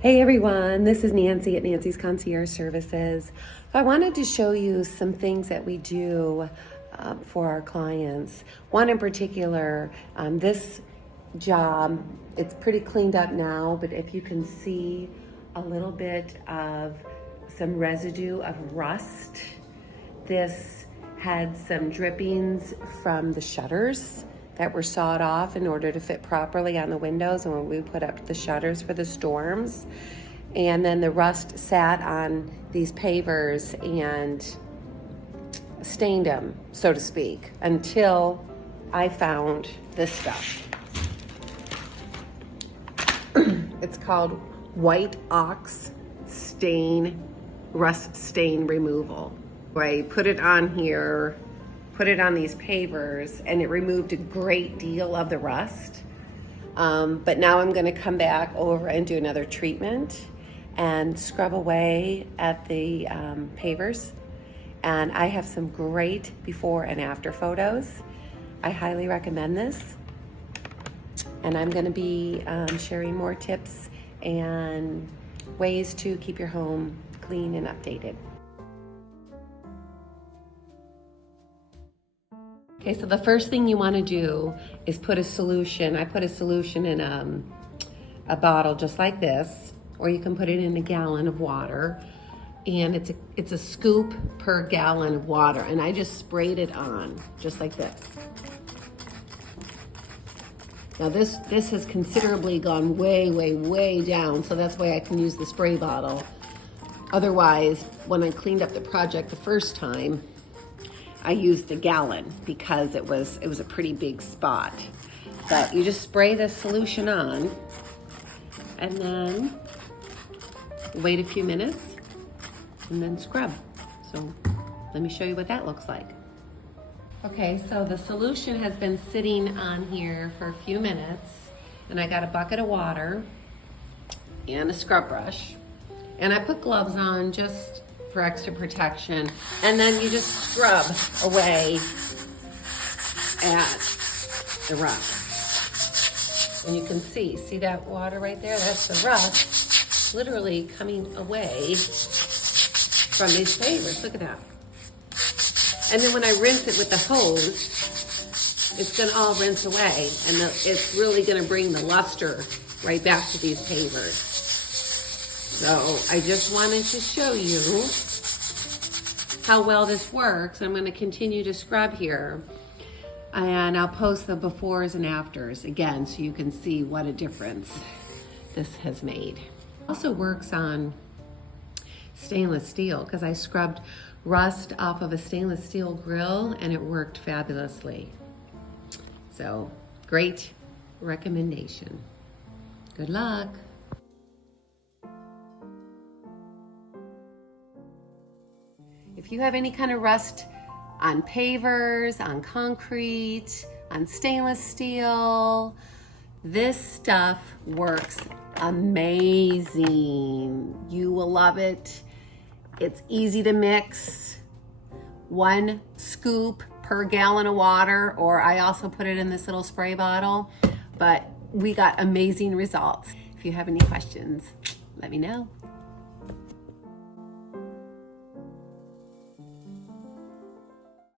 Hey everyone, this is Nancy at Nancy's Concierge Services. So I wanted to show you some things that we do for our clients. One in particular, this job, it's pretty cleaned up now, but if you can see a little bit of some residue of rust, this had some drippings from the shutters that were sawed off in order to fit properly on the windows and when we put up the shutters for the storms. And then the rust sat on these pavers and stained them, so to speak, until I found this stuff. It's called white ox rust stain removal. I put it on here, put it on these pavers, and it removed a great deal of the rust. But now I'm gonna come back over and do another treatment and scrub away at the pavers. And I have some great before and after photos. I highly recommend this. And I'm gonna be sharing more tips and ways to keep your home clean and updated. Okay, so the first thing you want to do is put a solution. I put a solution in a bottle just like this, or you can put it in a gallon of water, and it's a scoop per gallon of water, and I just sprayed it on just like this. Now this has considerably gone way down, so that's why I can use the spray bottle. Otherwise, when I cleaned up the project the first time, I used a gallon because it was a pretty big spot. But you just spray this solution on and then wait a few minutes and then scrub. So let me show you what that looks like. Okay, so the solution has been sitting on here for a few minutes, and I got a bucket of water and a scrub brush, and I put gloves on just for extra protection, and then you just scrub away at the rust. And you can see that water right there? That's the rust literally coming away from these pavers. Look at that. And then when I rinse it with the hose, it's gonna all rinse away, and it's really gonna bring the luster right back to these pavers. So I just wanted to show you how well this works. I'm going to continue to scrub here, and I'll post the befores and afters again so you can see what a difference this has made. Also works on stainless steel because I scrubbed rust off of a stainless steel grill and it worked fabulously. So great recommendation. Good luck. If you have any kind of rust on pavers, on concrete, on stainless steel, this stuff works amazing. You will love it. It's easy to mix. 1 scoop per gallon of water, or I also put it in this little spray bottle, but we got amazing results. If you have any questions, let me know.